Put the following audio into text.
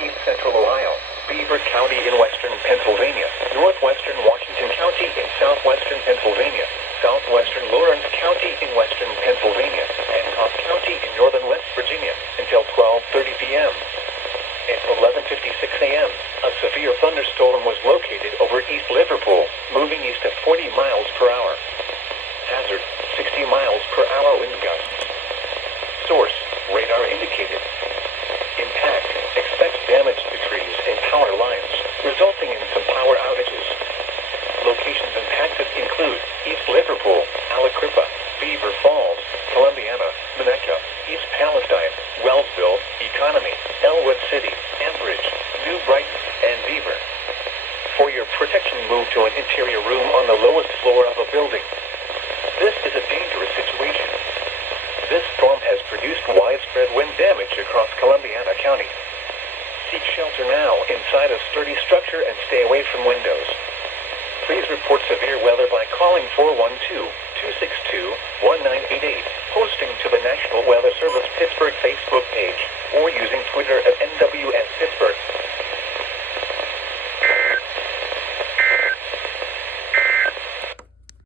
East Central Ohio, Beaver County in western Pennsylvania, northwestern Washington County in southwestern Pennsylvania, southwestern Lawrence County in western Pennsylvania, and Cobb County in northern West Virginia until 12:30 p.m. At 11:56 a.m., a severe thunderstorm was located over East Liverpool, moving east at 40 miles per hour. Hazard, 60 miles per hour wind gusts. Source, radar indicated. Impact, expect damage to trees and power lines, resulting in some power outages. Locations impacted include East Liverpool, Alacrippa, Beaver Falls, Columbiana, Minnetka, East Palestine, Wellsville, Economy, Elwood City, Ambridge, New Brighton, and Beaver. For your protection, move to an interior room on the lowest floor of a building. This is a dangerous situation. This storm has produced widespread wind damage across Columbiana County. Seek shelter now inside a sturdy structure and stay away from windows. Please report severe weather by calling 412-262-1988, posting to the National Weather Service Pittsburgh Facebook page, or using Twitter at NW.